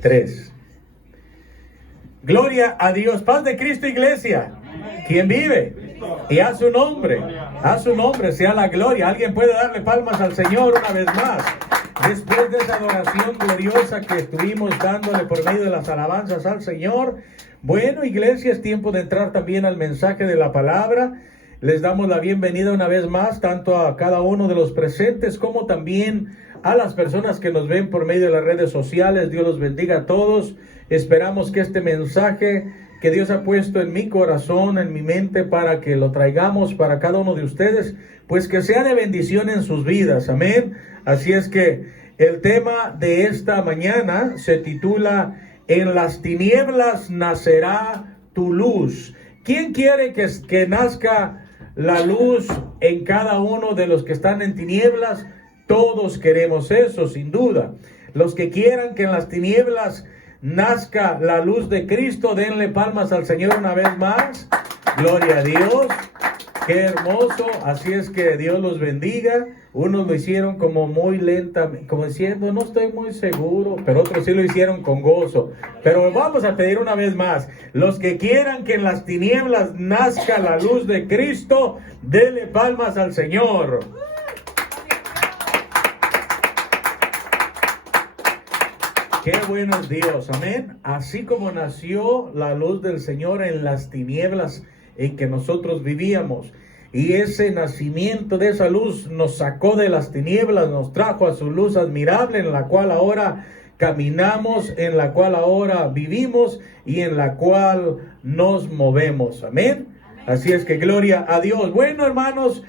3. Gloria a Dios. Paz de Cristo, iglesia. ¿Quién vive? Y a su nombre sea la gloria. Alguien puede darle palmas al Señor una vez más. Después de esa adoración gloriosa que estuvimos dándole por medio de las alabanzas al Señor. Bueno, iglesia, es tiempo de entrar también al mensaje de la palabra. Les damos la bienvenida una vez más, tanto a cada uno de los presentes como también a las personas que nos ven por medio de las redes sociales. Dios los bendiga a todos. Esperamos que este mensaje que Dios ha puesto en mi corazón, en mi mente, para que lo traigamos para cada uno de ustedes, pues que sea de bendición en sus vidas. Amén. Así es que el tema de esta mañana se titula En las tinieblas nacerá tu luz. ¿Quién quiere que nazca la luz en cada uno de los que están en tinieblas? Todos queremos eso, sin duda. Los que quieran que en las tinieblas nazca la luz de Cristo, denle palmas al Señor una vez más. Gloria a Dios. Qué hermoso. Así es que Dios los bendiga. Unos lo hicieron como muy lenta, como diciendo, no estoy muy seguro, pero otros sí lo hicieron con gozo. Pero vamos a pedir una vez más, los que quieran que en las tinieblas nazca la luz de Cristo, denle palmas al Señor. Qué bueno es Dios, amén. Así como nació la luz del Señor en las tinieblas en que nosotros vivíamos, y ese nacimiento de esa luz nos sacó de las tinieblas, nos trajo a su luz admirable, en la cual ahora caminamos, en la cual ahora vivimos y en la cual nos movemos, amén. Así es que gloria a Dios. Bueno, hermanos,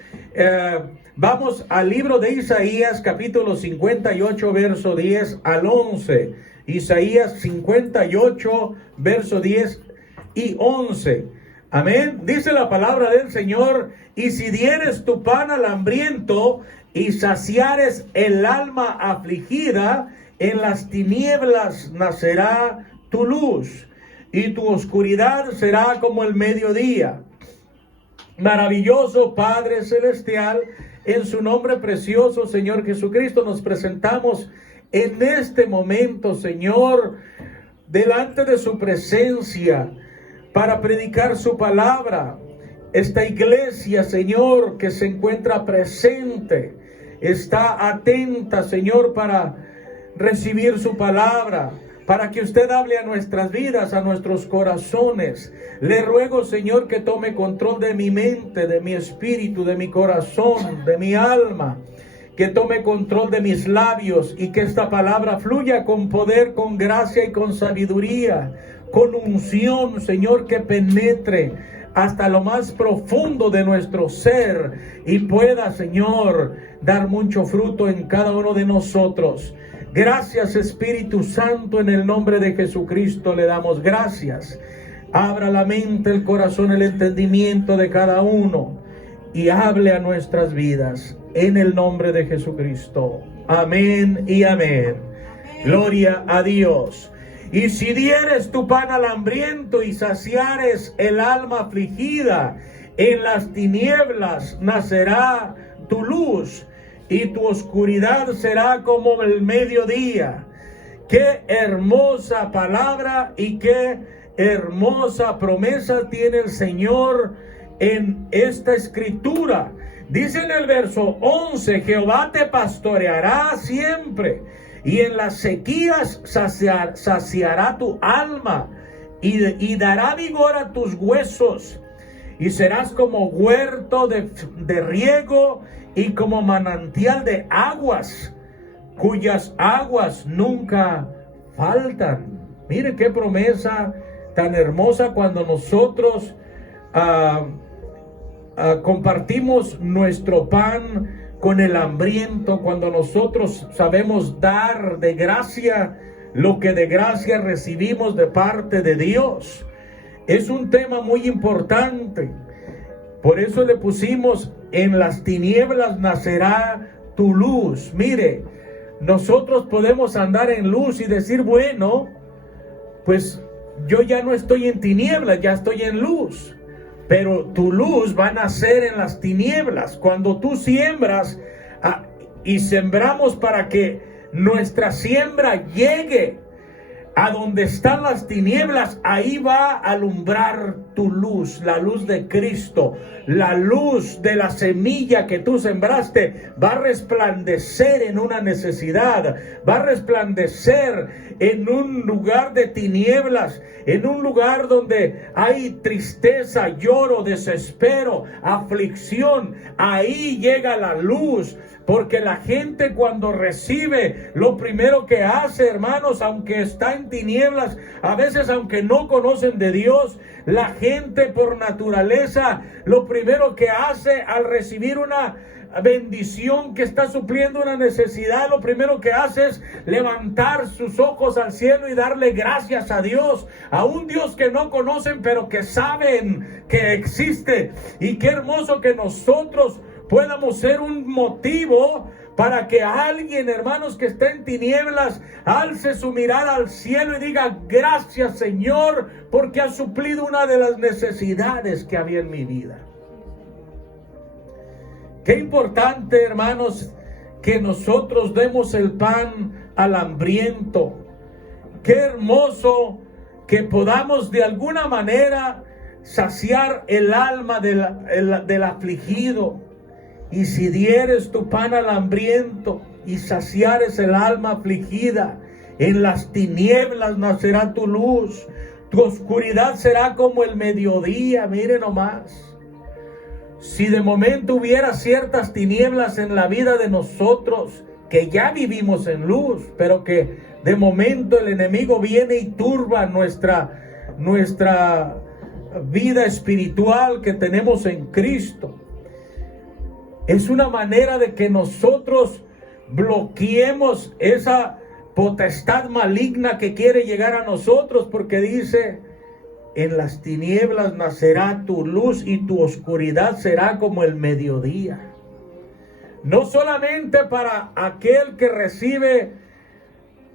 vamos al libro de Isaías, capítulo 58, verso 10 al 11. Isaías 58, verso 10 y 11. Amén. Dice la palabra del Señor: y si dieres tu pan al hambriento y saciares el alma afligida, en las tinieblas nacerá tu luz y tu oscuridad será como el mediodía. Maravilloso Padre Celestial, en su nombre precioso, Señor Jesucristo, nos presentamos en este momento, Señor, delante de su presencia, para predicar su palabra. Esta iglesia, Señor, que se encuentra presente, está atenta, Señor, para recibir su palabra, para que usted hable a nuestras vidas, a nuestros corazones. Le ruego, Señor, que tome control de mi mente, de mi espíritu, de mi corazón, de mi alma, que tome control de mis labios y que esta palabra fluya con poder, con gracia y con sabiduría, con unción, Señor, que penetre hasta lo más profundo de nuestro ser y pueda, Señor, dar mucho fruto en cada uno de nosotros. Gracias, Espíritu Santo, en el nombre de Jesucristo le damos gracias. Abra la mente, el corazón, el entendimiento de cada uno y hable a nuestras vidas en el nombre de Jesucristo. Amén y amén. Gloria a Dios. Y si dieres tu pan al hambriento y saciares el alma afligida, en las tinieblas nacerá tu luz y tu oscuridad será como el mediodía. Qué hermosa palabra y qué hermosa promesa tiene el Señor en esta escritura. Dice en el verso 11, Jehová te pastoreará siempre, y en las sequías saciará tu alma, y dará vigor a tus huesos, y serás como huerto de riego, y como manantial de aguas, cuyas aguas nunca faltan. Mire qué promesa tan hermosa cuando nosotros compartimos nuestro pan con el hambriento, cuando nosotros sabemos dar de gracia lo que de gracia recibimos de parte de Dios. Es un tema muy importante. Por eso le pusimos: en las tinieblas nacerá tu luz. Mire, nosotros podemos andar en luz y decir, bueno, pues yo ya no estoy en tinieblas, ya estoy en luz. Pero tu luz va a nacer en las tinieblas. Cuando tú siembras y sembramos para que nuestra siembra llegue a donde están las tinieblas, ahí va a alumbrar tu luz, la luz de Cristo, la luz de la semilla que tú sembraste, va a resplandecer en una necesidad, va a resplandecer en un lugar de tinieblas, en un lugar donde hay tristeza, lloro, desespero, aflicción. Ahí llega la luz. Porque la gente cuando recibe, lo primero que hace, hermanos, aunque está en tinieblas, a veces aunque no conocen de Dios, la gente por naturaleza, lo primero que hace al recibir una bendición que está supliendo una necesidad, lo primero que hace es levantar sus ojos al cielo y darle gracias a Dios, a un Dios que no conocen, pero que saben que existe. Y qué hermoso que nosotros podamos ser un motivo para que alguien, hermanos, que está en tinieblas, alce su mirada al cielo y diga: gracias, Señor, porque has suplido una de las necesidades que había en mi vida. Qué importante, hermanos, que nosotros demos el pan al hambriento. Qué hermoso que podamos de alguna manera saciar el alma del afligido. Y si dieres tu pan al hambriento y saciares el alma afligida, en las tinieblas nacerá tu luz, tu oscuridad será como el mediodía. Mire nomás, si de momento hubiera ciertas tinieblas en la vida de nosotros, que ya vivimos en luz, pero que de momento el enemigo viene y turba nuestra vida espiritual que tenemos en Cristo. Es una manera de que nosotros bloqueemos esa potestad maligna que quiere llegar a nosotros, porque dice: en las tinieblas nacerá tu luz y tu oscuridad será como el mediodía. No solamente para aquel que recibe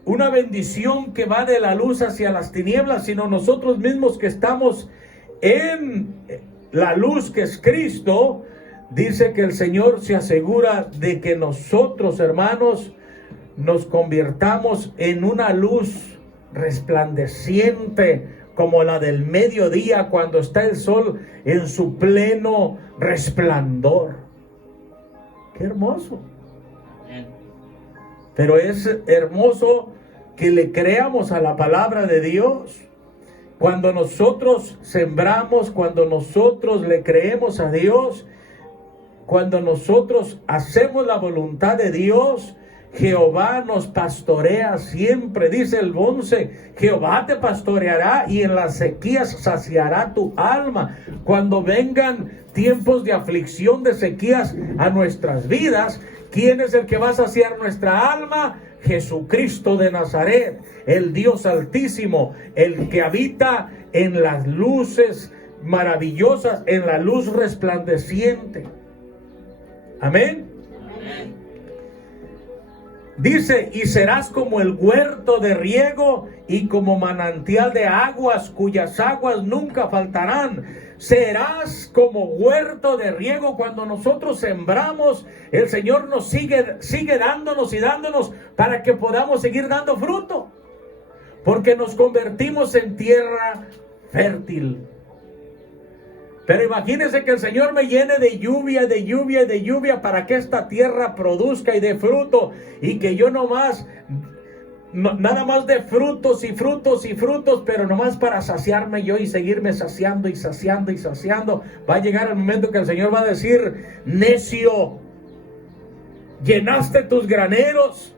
una bendición que va de la luz hacia las tinieblas, sino nosotros mismos que estamos en la luz que es Cristo. Dice que el Señor se asegura de que nosotros, hermanos, nos convirtamos en una luz resplandeciente como la del mediodía, cuando está el sol en su pleno resplandor. ¡Qué hermoso! Pero es hermoso que le creamos a la palabra de Dios. Cuando nosotros sembramos, cuando nosotros le creemos a Dios, cuando nosotros hacemos la voluntad de Dios, Jehová nos pastorea siempre. Dice el 11: Jehová te pastoreará y en las sequías saciará tu alma. Cuando vengan tiempos de aflicción, de sequías a nuestras vidas, ¿quién es el que va a saciar nuestra alma? Jesucristo de Nazaret, el Dios Altísimo, el que habita en las luces maravillosas, en la luz resplandeciente. Amén. Amén. Dice: y serás como el huerto de riego y como manantial de aguas, cuyas aguas nunca faltarán. Serás como huerto de riego. Cuando nosotros sembramos, el Señor nos sigue dándonos y dándonos para que podamos seguir dando fruto, porque nos convertimos en tierra fértil. Pero imagínense que el Señor me llene de lluvia, de lluvia, de lluvia, para que esta tierra produzca y dé fruto, y que yo nada más de frutos y frutos y frutos, pero nomás para saciarme yo y seguirme saciando y saciando y saciando. Va a llegar el momento que el Señor va a decir: necio, llenaste tus graneros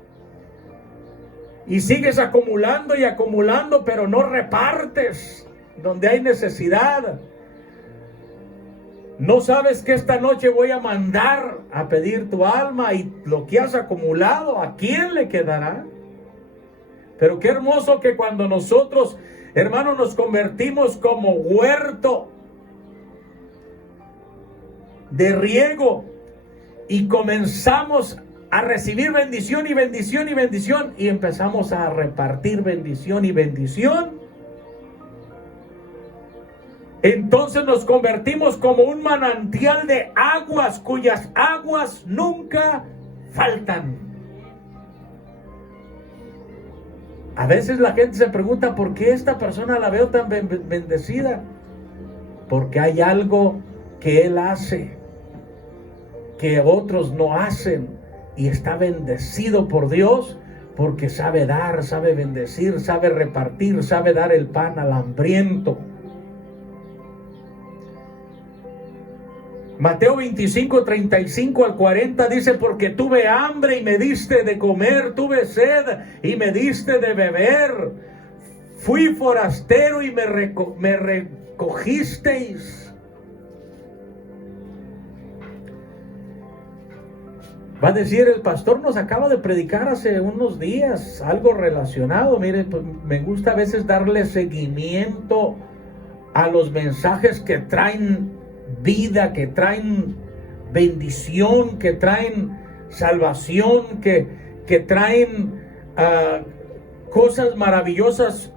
y sigues acumulando y acumulando, pero no repartes donde hay necesidad. No sabes que esta noche voy a mandar a pedir tu alma, y lo que has acumulado, ¿a quién le quedará? Pero qué hermoso que cuando nosotros, hermanos, nos convertimos como huerto de riego y comenzamos a recibir bendición y bendición y bendición, y empezamos a repartir bendición y bendición, entonces nos convertimos como un manantial de aguas, cuyas aguas nunca faltan. A veces la gente se pregunta, ¿por qué esta persona la veo tan bendecida? Porque hay algo que él hace que otros no hacen, y está bendecido por Dios porque sabe dar, sabe bendecir, sabe repartir, sabe dar el pan al hambriento. Mateo 25, 35 al 40 dice: porque tuve hambre y me diste de comer, tuve sed y me diste de beber, fui forastero y me recogisteis. Va a decir, el pastor nos acaba de predicar hace unos días algo relacionado. Mire, pues me gusta a veces darle seguimiento a los mensajes que traen vida, que traen bendición, que traen salvación, que traen cosas maravillosas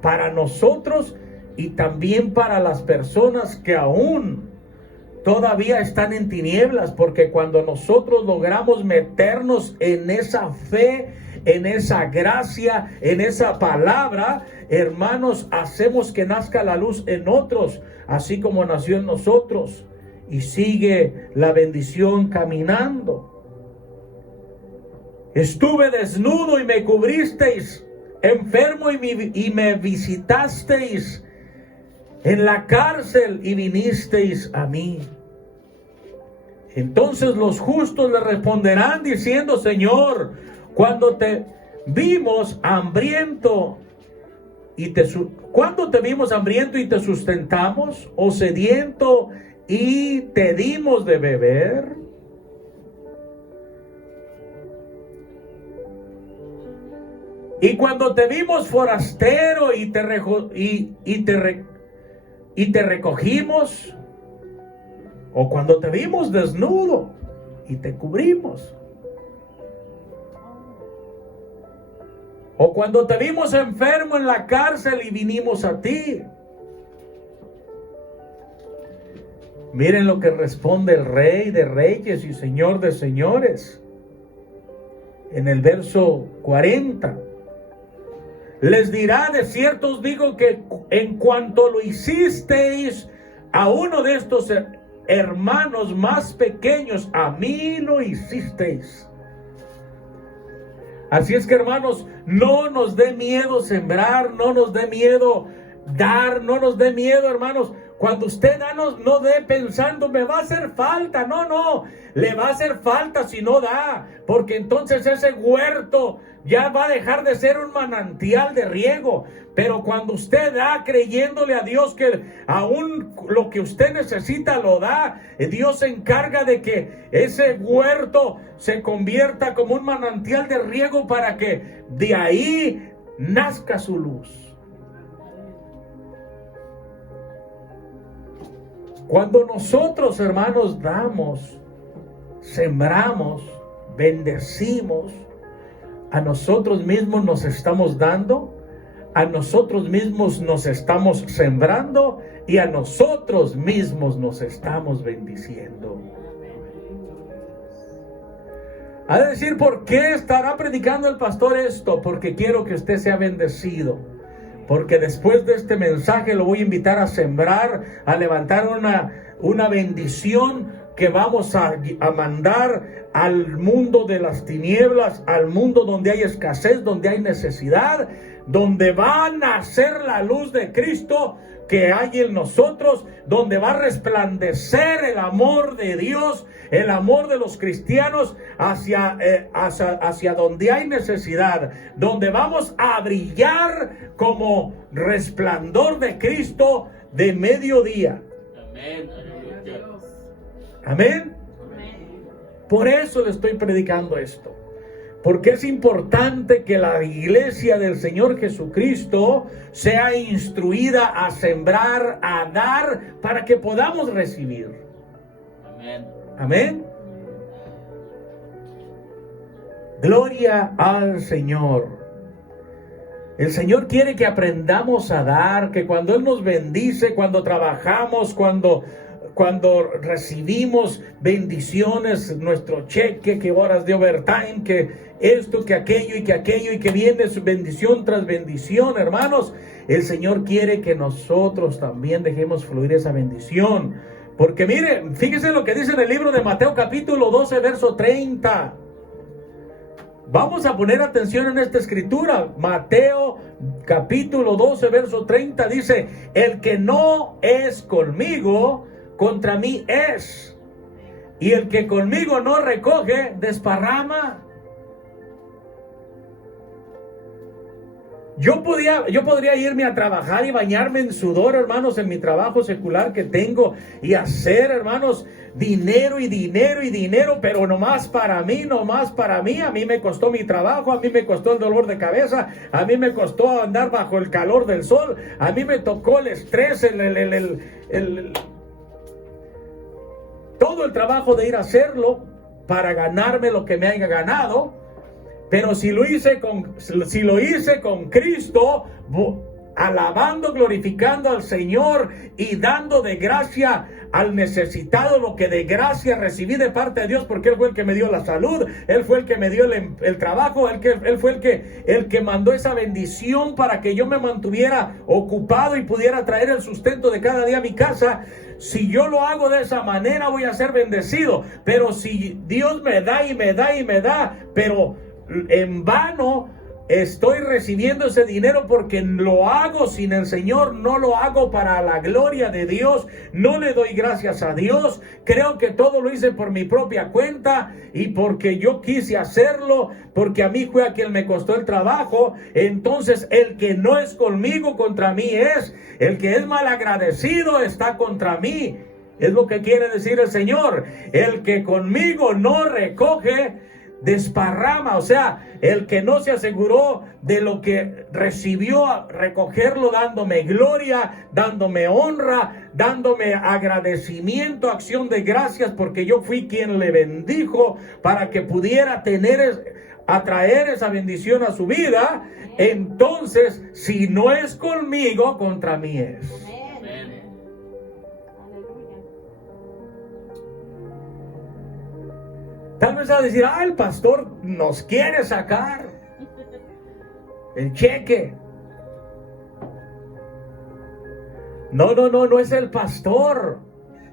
para nosotros y también para las personas que aún todavía están en tinieblas, porque cuando nosotros logramos meternos en esa fe, en esa gracia, en esa palabra, hermanos, hacemos que nazca la luz en otros, así como nació en nosotros, y sigue la bendición caminando. Estuve desnudo y me cubristeis, enfermo y me visitasteis, en la cárcel y vinisteis a mí. Entonces los justos le responderán diciendo: Señor, cuando te vimos hambriento ¿cuándo te vimos hambriento y te sustentamos, o sediento y te dimos de beber? Y cuando te vimos forastero y te recogimos, o cuando te vimos desnudo y te cubrimos, o cuando te vimos enfermo en la cárcel y vinimos a ti. Miren lo que responde el Rey de Reyes y Señor de Señores en el verso 40. Les dirá: de cierto os digo que en cuanto lo hicisteis a uno de estos hermanos más pequeños, a mí lo hicisteis. Así es que, hermanos, no nos dé miedo sembrar, no nos dé miedo dar, no nos dé miedo, hermanos. Cuando usted da, no dé pensando, me va a hacer falta. No, le va a hacer falta si no da, porque entonces ese huerto ya va a dejar de ser un manantial de riego. Pero cuando usted da creyéndole a Dios que aún lo que usted necesita lo da, Dios se encarga de que ese huerto se convierta como un manantial de riego para que de ahí nazca su luz. Cuando nosotros, hermanos, damos, sembramos, bendecimos, a nosotros mismos nos estamos dando, a nosotros mismos nos estamos sembrando y a nosotros mismos nos estamos bendiciendo. Ha de decir, ¿por qué estará predicando el pastor esto? Porque quiero que usted sea bendecido. Porque después de este mensaje lo voy a invitar a sembrar, a levantar una bendición que vamos a mandar al mundo de las tinieblas, al mundo donde hay escasez, donde hay necesidad, donde va a nacer la luz de Cristo que hay en nosotros, donde va a resplandecer el amor de Dios, el amor de los cristianos hacia donde hay necesidad, donde vamos a brillar como resplandor de Cristo de mediodía. Amén. Amén. Por eso le estoy predicando esto. Porque es importante que la iglesia del Señor Jesucristo sea instruida a sembrar, a dar, para que podamos recibir. Amén. Amén. Gloria al Señor. El Señor quiere que aprendamos a dar, que cuando Él nos bendice, cuando trabajamos, cuando cuando recibimos bendiciones, nuestro cheque, que horas de overtime, que esto, que aquello y que aquello, y que viene su bendición tras bendición, hermanos, el Señor quiere que nosotros también dejemos fluir esa bendición. Porque mire, fíjese lo que dice en el libro de Mateo capítulo 12, verso 30. Vamos a poner atención en esta escritura. Mateo capítulo 12, verso 30 dice: el que no es conmigo, contra mí es. Y el que conmigo no recoge, desparrama. Yo podría irme a trabajar y bañarme en sudor, hermanos, en mi trabajo secular que tengo, y hacer, hermanos, dinero y dinero y dinero, pero nomás para mí. A mí me costó mi trabajo, a mí me costó el dolor de cabeza, a mí me costó andar bajo el calor del sol, a mí me tocó el estrés, todo el trabajo de ir a hacerlo para ganarme lo que me haya ganado. Pero si lo hice con Cristo, alabando, glorificando al Señor y dando de gracia al necesitado lo que de gracia recibí de parte de Dios, porque Él fue el que me dio la salud, Él fue el que me dio el trabajo, Él fue el que mandó esa bendición para que yo me mantuviera ocupado y pudiera traer el sustento de cada día a mi casa. Si yo lo hago de esa manera, voy a ser bendecido. Pero si Dios me da y me da y me da, pero en vano estoy recibiendo ese dinero porque lo hago sin el Señor, no lo hago para la gloria de Dios, no le doy gracias a Dios, creo que todo lo hice por mi propia cuenta y porque yo quise hacerlo, porque a mí fue a quien me costó el trabajo. Entonces el que no es conmigo, contra mí es. El que es malagradecido está contra mí. Es lo que quiere decir el Señor. El que conmigo no recoge, desparrama. O sea, el que no se aseguró de lo que recibió, a recogerlo, dándome gloria, dándome honra, dándome agradecimiento, acción de gracias, porque yo fui quien le bendijo para que pudiera atraer esa bendición a su vida. Entonces, si no es conmigo, contra mí es. Tal vez va a decir: el pastor nos quiere sacar el cheque. No es el pastor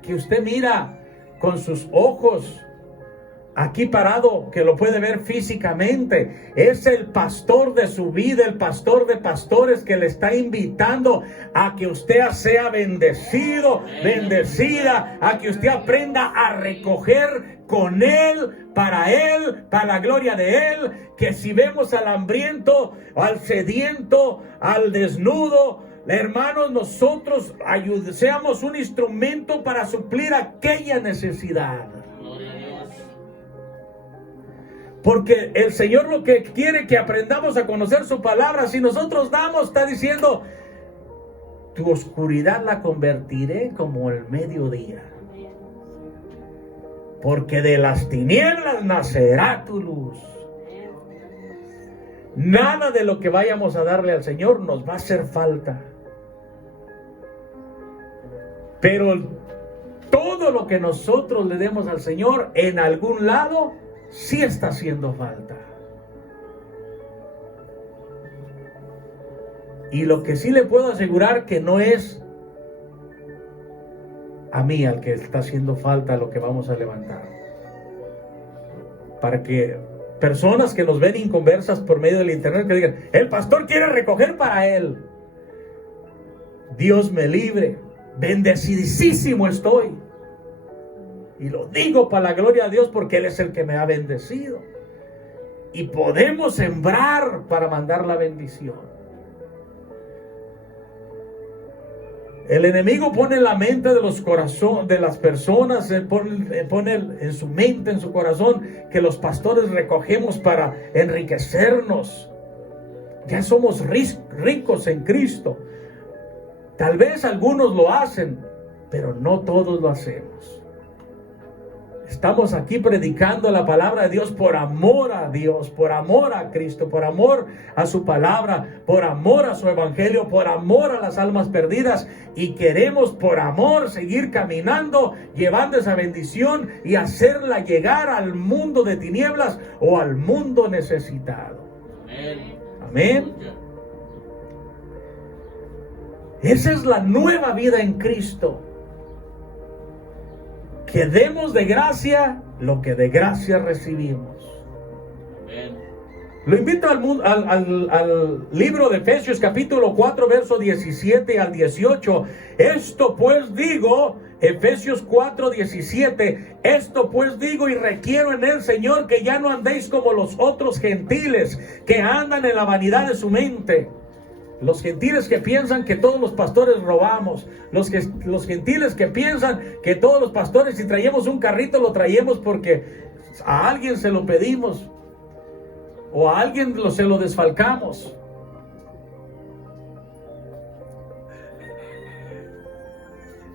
que usted mira con sus ojos aquí parado, que lo puede ver físicamente. Es el pastor de su vida, el pastor de pastores, que le está invitando a que usted sea bendecido, bendecida, a que usted aprenda a recoger con Él, para la gloria de Él. Que si vemos al hambriento, al sediento, al desnudo, hermanos, nosotros seamos un instrumento para suplir aquella necesidad. Porque el Señor lo que quiere que aprendamos a conocer su palabra. Si nosotros damos, está diciendo: tu oscuridad la convertiré como el mediodía, porque de las tinieblas nacerá tu luz. Nada de lo que vayamos a darle al Señor nos va a hacer falta, pero todo lo que nosotros le demos al Señor, en algún lado sí está haciendo falta. Y lo que sí le puedo asegurar, que no es a mí al que está haciendo falta lo que vamos a levantar. Para que personas que nos ven inconversas por medio del internet, que digan: el pastor quiere recoger para él. Dios me libre, bendecidísimo estoy. Y lo digo para la gloria de Dios, porque Él es el que me ha bendecido. Y podemos sembrar para mandar la bendición. El enemigo pone en la mente de los corazones de las personas, pone en su mente, en su corazón, que los pastores recogemos para enriquecernos. Ya somos ricos en Cristo. Tal vez algunos lo hacen, pero no todos lo hacemos. Estamos aquí predicando la palabra de Dios por amor a Dios, por amor a Cristo, por amor a su palabra, por amor a su evangelio, por amor a las almas perdidas, y queremos por amor seguir caminando, llevando esa bendición y hacerla llegar al mundo de tinieblas o al mundo necesitado. Amén. Amén. Esa es la nueva vida en Cristo. Que demos de gracia lo que de gracia recibimos. Amén. Lo invito al libro de Efesios capítulo 4 verso 17 al 18. Esto pues digo, Efesios 4, 17. Esto pues digo y requiero en el Señor que ya no andéis como los otros gentiles que andan en la vanidad de su mente. Los gentiles que piensan que todos los pastores robamos. Los gentiles que piensan que todos los pastores, si traemos un carrito, lo traemos porque a alguien se lo pedimos o a alguien se lo desfalcamos.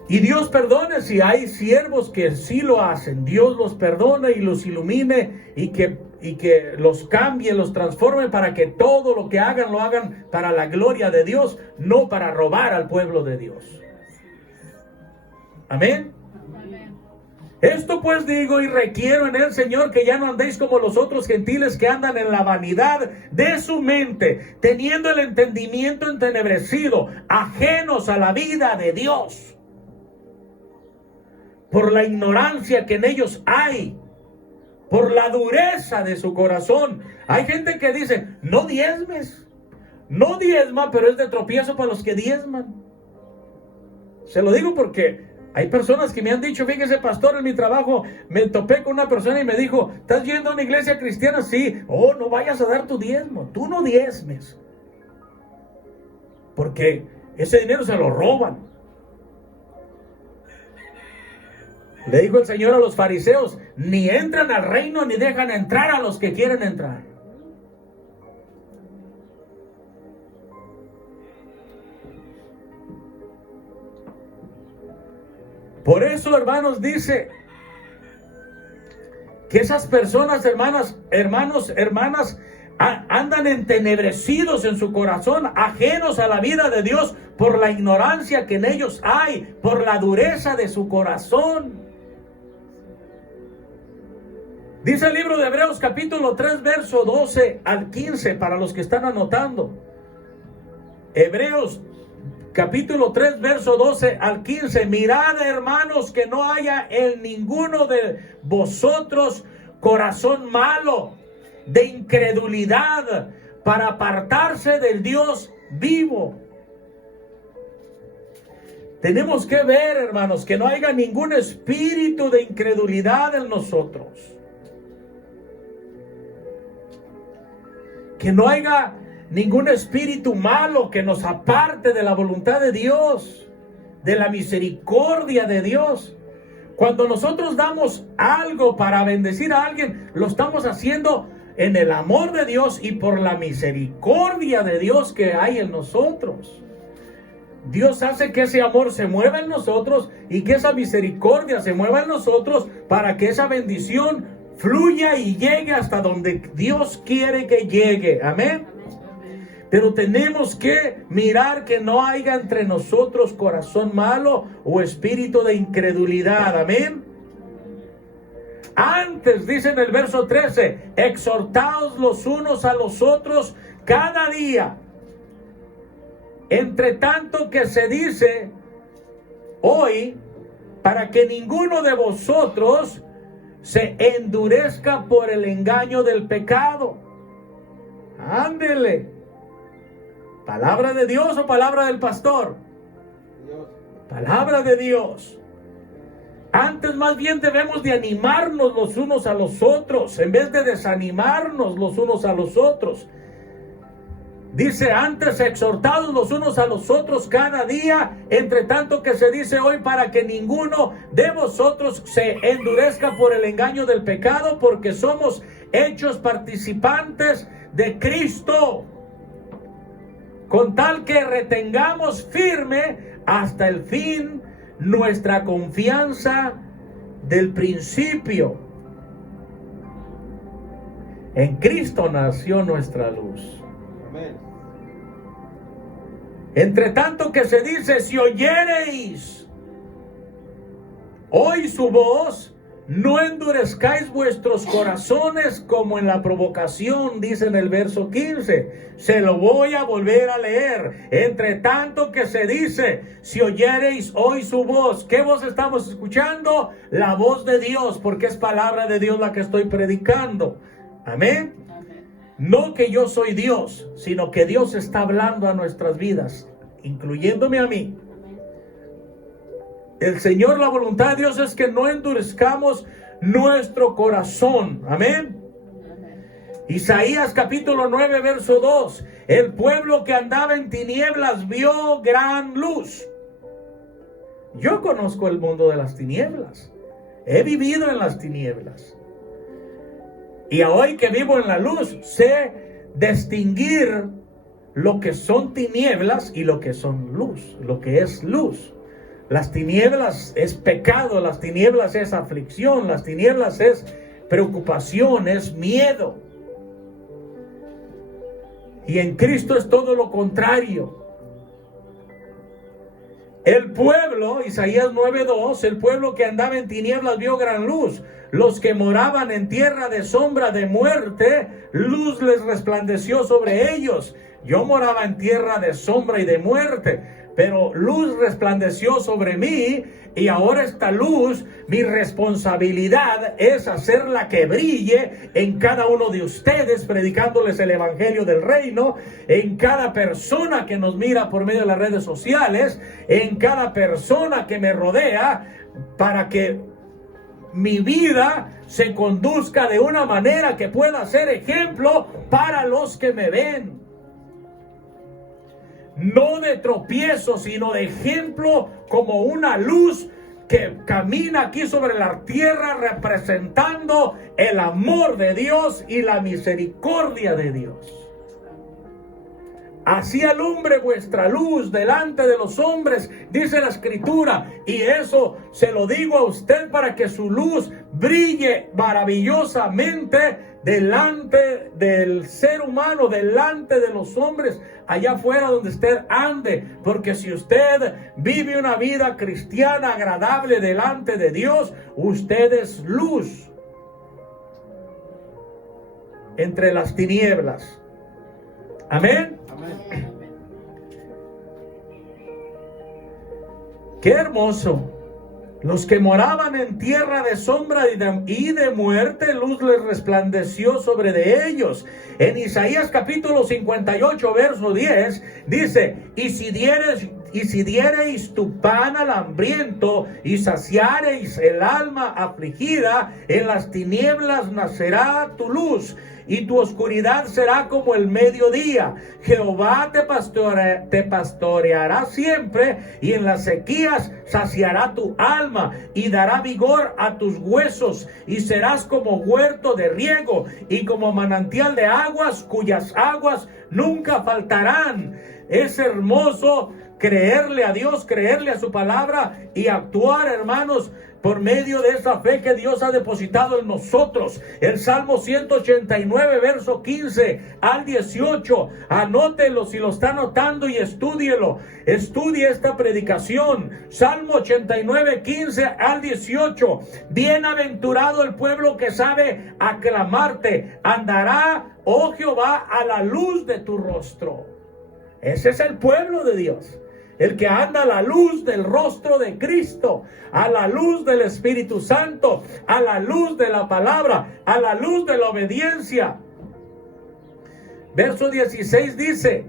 Y Dios perdone si hay siervos que sí lo hacen. Dios los perdone y los ilumine y que los cambie, los transforme para que todo lo que hagan, lo hagan para la gloria de Dios, no para robar al pueblo de Dios. Amén. Amén. Esto pues digo y requiero en el Señor que ya no andéis como los otros gentiles que andan en la vanidad de su mente, teniendo el entendimiento entenebrecido, ajenos a la vida de Dios, por la ignorancia que en ellos hay, por la dureza de su corazón. Hay gente que dice, no diezmes. No diezma, pero es de tropiezo para los que diezman. Se lo digo porque hay personas que me han dicho, fíjese pastor, en mi trabajo me topé con una persona y me dijo, ¿estás yendo a una iglesia cristiana? Sí. Oh, no vayas a dar tu diezmo. Tú no diezmes. Porque ese dinero se lo roban. Le dijo el Señor a los fariseos, ni entran al reino ni dejan entrar a los que quieren entrar. Por eso, hermanos, dice que esas personas, hermanas, andan entenebrecidos en su corazón, ajenos a la vida de Dios por la ignorancia que en ellos hay, por la dureza de su corazón. Dice el libro de Hebreos capítulo 3 verso 12 al 15 para los que están anotando. Hebreos capítulo 3 verso 12 al 15. Mirad, hermanos, que no haya en ninguno de vosotros corazón malo de incredulidad para apartarse del Dios vivo. Tenemos que ver, hermanos, que no haya ningún espíritu de incredulidad en nosotros. Que no haya ningún espíritu malo que nos aparte de la voluntad de Dios, de la misericordia de Dios. Cuando nosotros damos algo para bendecir a alguien, lo estamos haciendo en el amor de Dios y por la misericordia de Dios que hay en nosotros. Dios hace que ese amor se mueva en nosotros y que esa misericordia se mueva en nosotros para que esa bendición fluya y llegue hasta donde Dios quiere que llegue. Amén. Pero tenemos que mirar que no haya entre nosotros corazón malo o espíritu de incredulidad. Amén. Antes, dice en el verso 13, exhortaos los unos a los otros cada día, entre tanto que se dice hoy, para que ninguno de vosotros se endurezca por el engaño del pecado. Ándele. ¿Palabra de Dios o palabra del pastor? Dios. Palabra de Dios. Antes, más bien, debemos de animarnos los unos a los otros, en vez de desanimarnos los unos a los otros. Dice, antes exhortados los unos a los otros cada día, entre tanto que se dice hoy, para que ninguno de vosotros se endurezca por el engaño del pecado, porque somos hechos participantes de Cristo, con tal que retengamos firme hasta el fin nuestra confianza del principio. En Cristo nació nuestra luz. Amén. Entre tanto que se dice, si oyereis hoy su voz, no endurezcáis vuestros corazones como en la provocación, dice en el verso 15. Se lo voy a volver a leer. Entre tanto que se dice, si oyereis hoy su voz. ¿Qué voz estamos escuchando? La voz de Dios, porque es palabra de Dios la que estoy predicando. Amén. No que yo soy Dios, sino que Dios está hablando a nuestras vidas, incluyéndome a mí. El Señor, la voluntad de Dios es que no endurezcamos nuestro corazón. Amén. Isaías capítulo 9, verso 2. El pueblo que andaba en tinieblas vio gran luz. Yo conozco el mundo de las tinieblas. He vivido en las tinieblas. Y hoy que vivo en la luz, sé distinguir lo que son tinieblas y lo que son luz, lo que es luz. Las tinieblas es pecado, las tinieblas es aflicción, las tinieblas es preocupación, es miedo. Y en Cristo es todo lo contrario. El pueblo, Isaías 9:2, el pueblo que andaba en tinieblas vio gran luz. Los que moraban en tierra de sombra de muerte, luz les resplandeció sobre ellos. Yo moraba en tierra de sombra y de muerte, pero luz resplandeció sobre mí, y ahora esta luz, mi responsabilidad es hacerla que brille en cada uno de ustedes, predicándoles el evangelio del reino, en cada persona que nos mira por medio de las redes sociales, en cada persona que me rodea, para que mi vida se conduzca de una manera que pueda ser ejemplo para los que me ven. No de tropiezo, sino de ejemplo, como una luz que camina aquí sobre la tierra representando el amor de Dios y la misericordia de Dios. Así alumbre vuestra luz delante de los hombres, dice la Escritura, y eso se lo digo a usted para que su luz brille maravillosamente delante del ser humano, delante de los hombres, allá afuera donde usted ande, porque si usted vive una vida cristiana agradable delante de Dios, usted es luz entre las tinieblas. Amén. Amén. Qué hermoso. Los que moraban en tierra de sombra y de muerte, luz les resplandeció sobre de ellos. En Isaías capítulo 58, verso 10, dice, y si diereis tu pan al hambriento y saciareis el alma afligida, en las tinieblas nacerá tu luz y tu oscuridad será como el mediodía. Jehová te pastoreará siempre, y en las sequías saciará tu alma y dará vigor a tus huesos, y serás como huerto de riego y como manantial de aguas, cuyas aguas nunca faltarán. Es hermoso creerle a Dios, creerle a su palabra y actuar, hermanos, por medio de esa fe que Dios ha depositado en nosotros. El Salmo 189, verso 15 al 18. Anótelo si lo está anotando y estúdielo. Estudie esta predicación. Salmo 89, 15 al 18. Bienaventurado el pueblo que sabe aclamarte. Andará, oh Jehová, a la luz de tu rostro. Ese es el pueblo de Dios. El que anda a la luz del rostro de Cristo, a la luz del Espíritu Santo, a la luz de la palabra, a la luz de la obediencia. Verso 16 dice,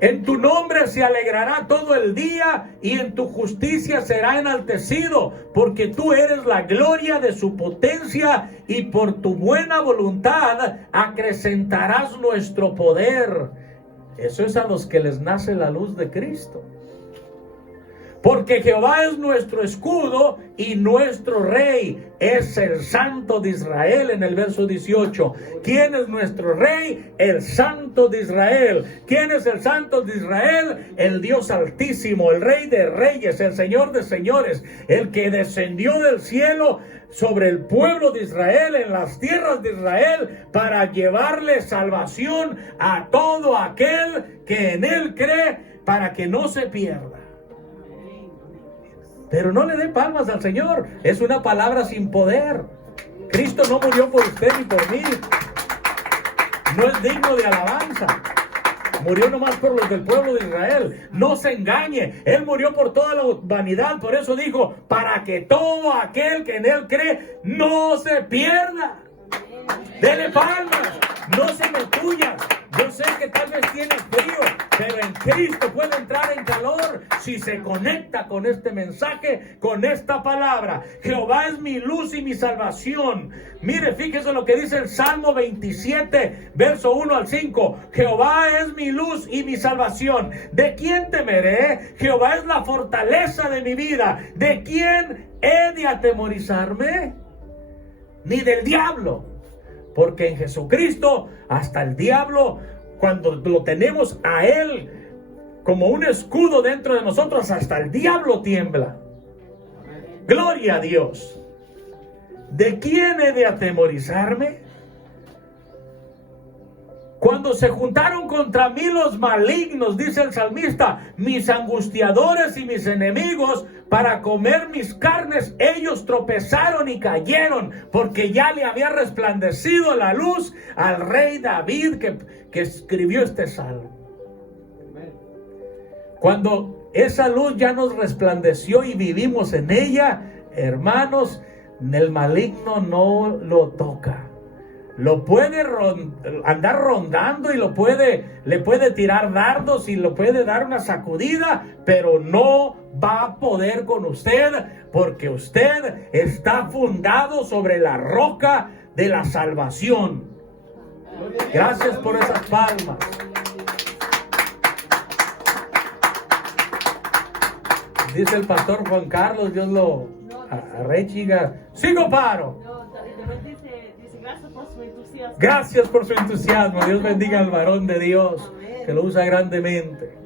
en tu nombre se alegrará todo el día y en tu justicia será enaltecido, porque tú eres la gloria de su potencia y por tu buena voluntad acrecentarás nuestro poder. Eso es a los que les nace la luz de Cristo. Porque Jehová es nuestro escudo y nuestro rey. Es el Santo de Israel en el verso 18. ¿Quién es nuestro rey? El Santo de Israel. ¿Quién es el Santo de Israel? El Dios Altísimo, el Rey de Reyes, el Señor de Señores, el que descendió del cielo sobre el pueblo de Israel, en las tierras de Israel, para llevarle salvación a todo aquel que en él cree, para que no se pierda. Pero no le dé palmas al Señor. Es una palabra sin poder. Cristo no murió por usted ni por mí. No es digno de alabanza. Murió nomás por los del pueblo de Israel. No se engañe. Él murió por toda la humanidad. Por eso dijo, para que todo aquel que en él cree no se pierda. Dele palmas. No se me tuya. Yo sé que tal vez tiene frío, pero en Cristo puede entrar en calor si se conecta con este mensaje, con esta palabra. Jehová es mi luz y mi salvación. Mire, fíjese lo que dice el Salmo 27, verso 1 al 5. Jehová es mi luz y mi salvación. ¿De quién temeré? Jehová es la fortaleza de mi vida. ¿De quién he de atemorizarme? Ni del diablo. Porque en Jesucristo, hasta el diablo, cuando lo tenemos a Él como un escudo dentro de nosotros, hasta el diablo tiembla. Gloria a Dios. ¿De quién he de atemorizarme? Cuando se juntaron contra mí los malignos, dice el salmista, mis angustiadores y mis enemigos, para comer mis carnes, ellos tropezaron y cayeron, porque ya le había resplandecido la luz al rey David que escribió este salmo. Cuando esa luz ya nos resplandeció y vivimos en ella, hermanos, el maligno no lo toca. Lo puede andar rondando y le puede tirar dardos y lo puede dar una sacudida, pero no va a poder con usted, porque usted está fundado sobre la roca de la salvación. Gracias por esas palmas. Dice el pastor Juan Carlos, Dios lo arrechiga. Sigo paro. Gracias por su entusiasmo. Dios bendiga al varón de Dios, que lo usa grandemente.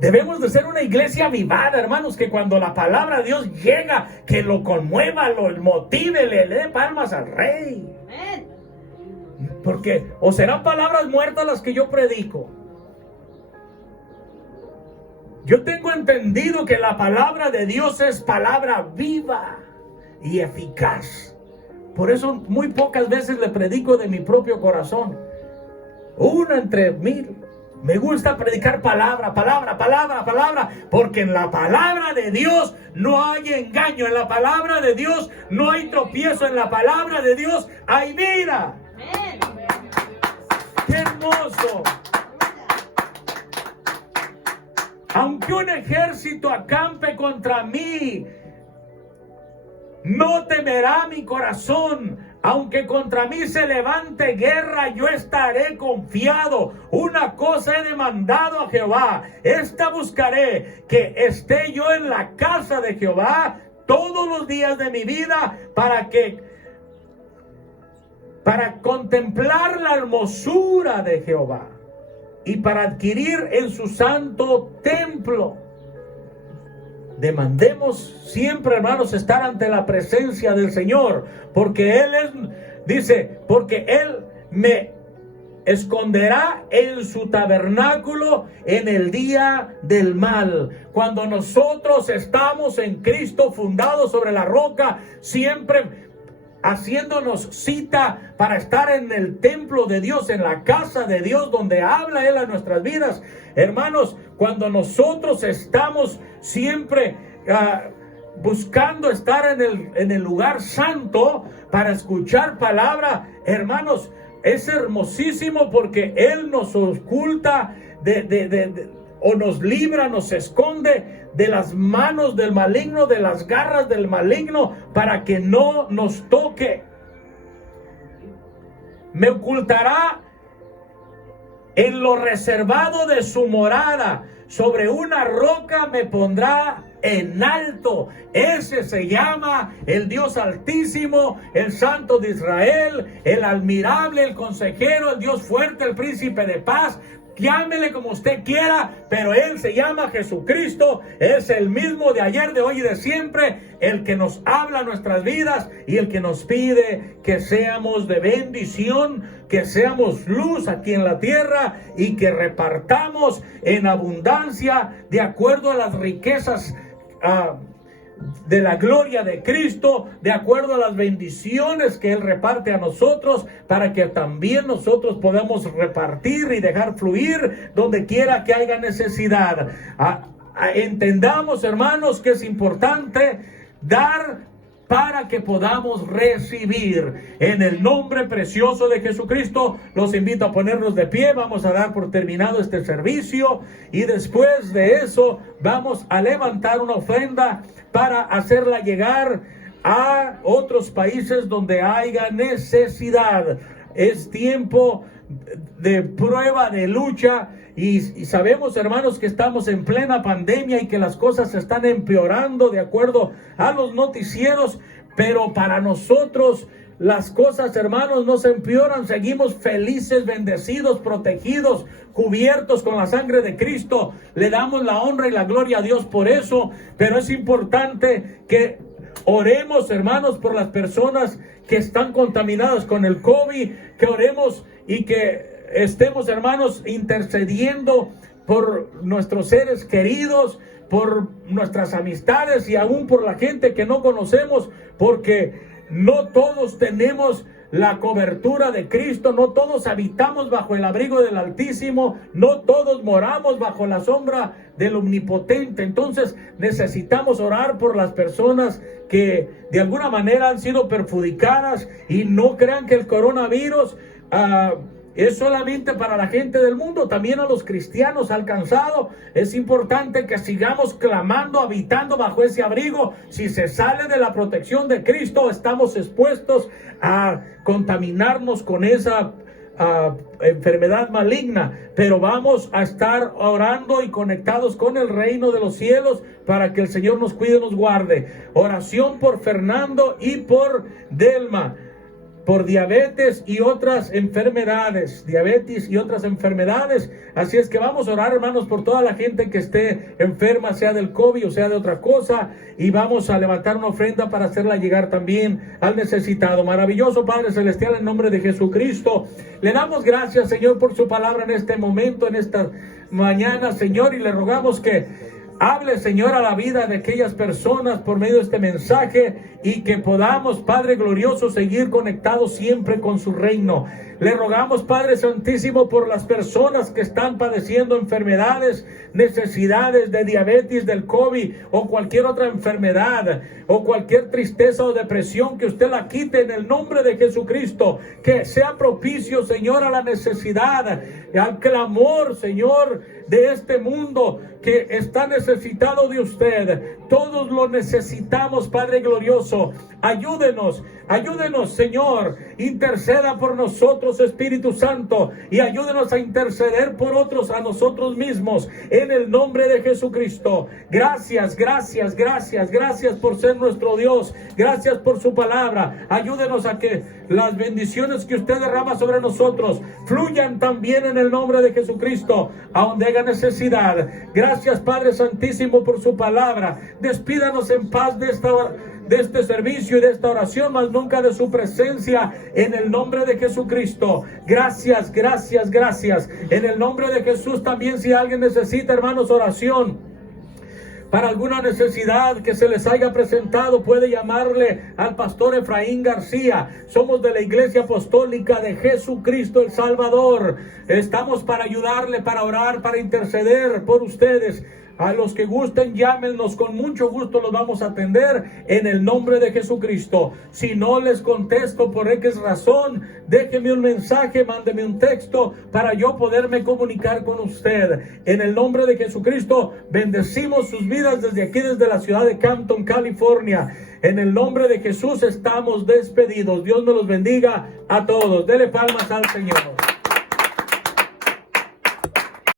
Debemos de ser una iglesia avivada, hermanos, que cuando la palabra de Dios llega, que lo conmueva, lo motive, le dé palmas al rey. Porque o serán palabras muertas las que yo predico. Yo tengo entendido que la palabra de Dios es palabra viva y eficaz. Por eso muy pocas veces le predico de mi propio corazón. Una entre mil. Me gusta predicar palabra, porque en la palabra de Dios no hay engaño. En la palabra de Dios no hay tropiezo. En la palabra de Dios hay vida. ¡Qué hermoso! Aunque un ejército acampe contra mí, no temerá mi corazón. Aunque contra mí se levante guerra, yo estaré confiado. Una cosa he demandado a Jehová, esta buscaré, que esté yo en la casa de Jehová todos los días de mi vida, para contemplar la hermosura de Jehová y para adquirir en su santo templo. Demandemos siempre, hermanos, estar ante la presencia del Señor, porque porque Él me esconderá en su tabernáculo en el día del mal. Cuando nosotros estamos en Cristo, fundados sobre la roca, siempre haciéndonos cita para estar en el templo de Dios, en la casa de Dios, donde habla Él a nuestras vidas. Hermanos, cuando nosotros estamos siempre buscando estar en el lugar santo para escuchar palabra, hermanos, es hermosísimo, porque Él nos oculta o nos libra, nos esconde de las manos del maligno, de las garras del maligno, para que no nos toque. Me ocultará en lo reservado de su morada, sobre una roca me pondrá en alto. Ese se llama el Dios Altísimo, el Santo de Israel, el admirable, el consejero, el Dios fuerte, el príncipe de paz. Llámele como usted quiera, pero Él se llama Jesucristo. Es el mismo de ayer, de hoy y de siempre, el que nos habla nuestras vidas y el que nos pide que seamos de bendición, que seamos luz aquí en la tierra y que repartamos en abundancia de acuerdo a las riquezas de la gloria de Cristo, de acuerdo a las bendiciones que Él reparte a nosotros, para que también nosotros podamos repartir y dejar fluir donde quiera que haya necesidad. Entendamos, hermanos, que es importante dar para que podamos recibir. En el nombre precioso de Jesucristo, los invito a ponernos de pie. Vamos a dar por terminado este servicio y después de eso vamos a levantar una ofrenda para hacerla llegar a otros países donde haya necesidad. Es tiempo de prueba, de lucha, y sabemos, hermanos, que estamos en plena pandemia y que las cosas se están empeorando de acuerdo a los noticieros, pero para nosotros las cosas, hermanos, no se empeoran. Seguimos felices, bendecidos, protegidos, cubiertos con la sangre de Cristo. Le damos la honra y la gloria a Dios por eso, pero es importante que oremos, hermanos, por las personas que están contaminadas con el COVID, que oremos y que estemos, hermanos, intercediendo por nuestros seres queridos, por nuestras amistades y aún por la gente que no conocemos, porque no todos tenemos la cobertura de Cristo, no todos habitamos bajo el abrigo del Altísimo, no todos moramos bajo la sombra del Omnipotente. Entonces necesitamos orar por las personas que de alguna manera han sido perjudicadas, y no crean que el coronavirus es solamente para la gente del mundo, también a los cristianos ha alcanzado. Es importante que sigamos clamando, habitando bajo ese abrigo. Si se sale de la protección de Cristo, estamos expuestos a contaminarnos con esa enfermedad maligna, pero vamos a estar orando y conectados con el reino de los cielos para que el Señor nos cuide y nos guarde. Oración por Fernando y por Delma, por diabetes y otras enfermedades, Así es que vamos a orar, hermanos, por toda la gente que esté enferma, sea del COVID o sea de otra cosa, y vamos a levantar una ofrenda para hacerla llegar también al necesitado. Maravilloso Padre Celestial, en nombre de Jesucristo, le damos gracias, Señor, por su palabra en este momento, en esta mañana, Señor, y le rogamos que hable, Señor, a la vida de aquellas personas por medio de este mensaje, y que podamos, Padre glorioso, seguir conectados siempre con su reino. Le rogamos, Padre Santísimo, por las personas que están padeciendo enfermedades, necesidades de diabetes, del COVID o cualquier otra enfermedad, o cualquier tristeza o depresión, que usted la quite en el nombre de Jesucristo. Que sea propicio, Señor, a la necesidad, al clamor, Señor, de este mundo que está necesitado de usted. Todos lo necesitamos, Padre glorioso. Ayúdenos, Señor. Interceda por nosotros, Espíritu Santo, y ayúdenos a interceder por otros, a nosotros mismos, en el nombre de Jesucristo. Gracias por ser nuestro Dios. Gracias por su palabra. Ayúdenos a que las bendiciones que usted derrama sobre nosotros fluyan también en el nombre de Jesucristo, a donde haya necesidad. Gracias, Padre Santísimo, por su palabra. Despídanos en paz de este servicio y de esta oración, mas nunca de su presencia, en el nombre de Jesucristo. Gracias. En el nombre de Jesús también, si alguien necesita, hermanos, oración para alguna necesidad que se les haya presentado, puede llamarle al pastor Efraín García. Somos de la Iglesia Apostólica de Jesucristo el Salvador. Estamos para ayudarle, para orar, para interceder por ustedes. A los que gusten, llámenos, con mucho gusto los vamos a atender en el nombre de Jesucristo. Si no les contesto por X razón, déjeme un mensaje, mándeme un texto para yo poderme comunicar con usted. En el nombre de Jesucristo, bendecimos sus vidas desde aquí, desde la ciudad de Campton, California. En el nombre de Jesús estamos despedidos. Dios me los bendiga a todos. Dele palmas al Señor.